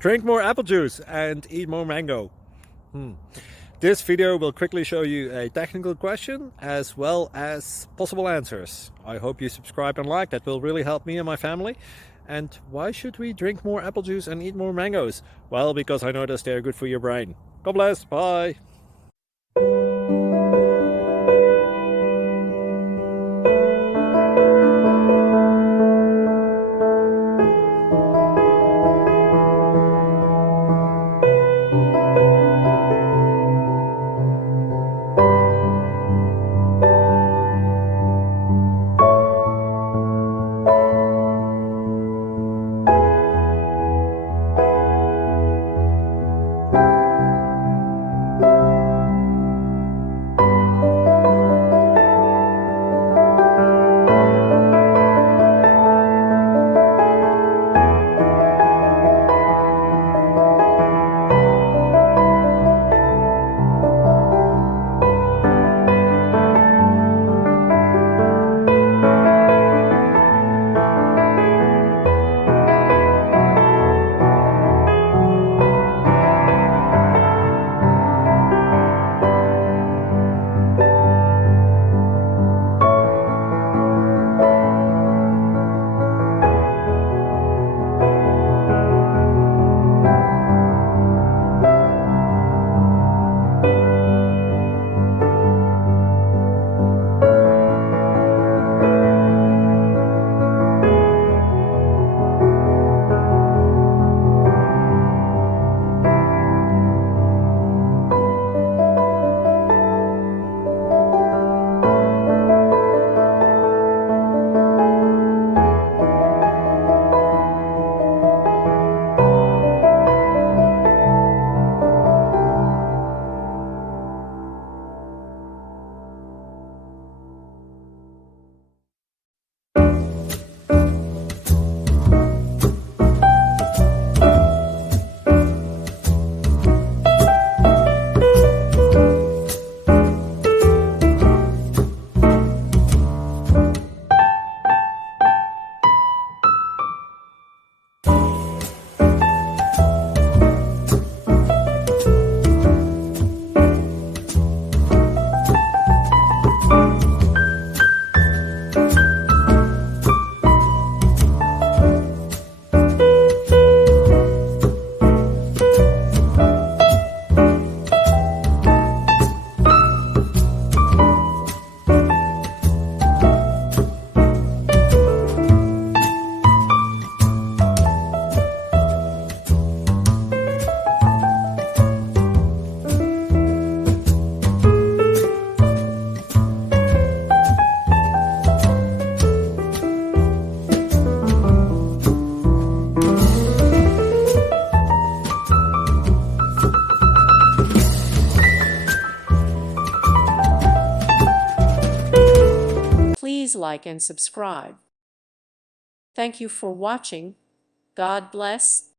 Drink more apple juice and eat more mango. This video will quickly show you a technical question as well as possible answers. I hope you subscribe and like, that will really help me and my family. And why should we drink more apple juice and eat more mangoes? Well, because I noticed they're good for your brain. God bless, bye. Please like and subscribe. Thank you for watching. God bless.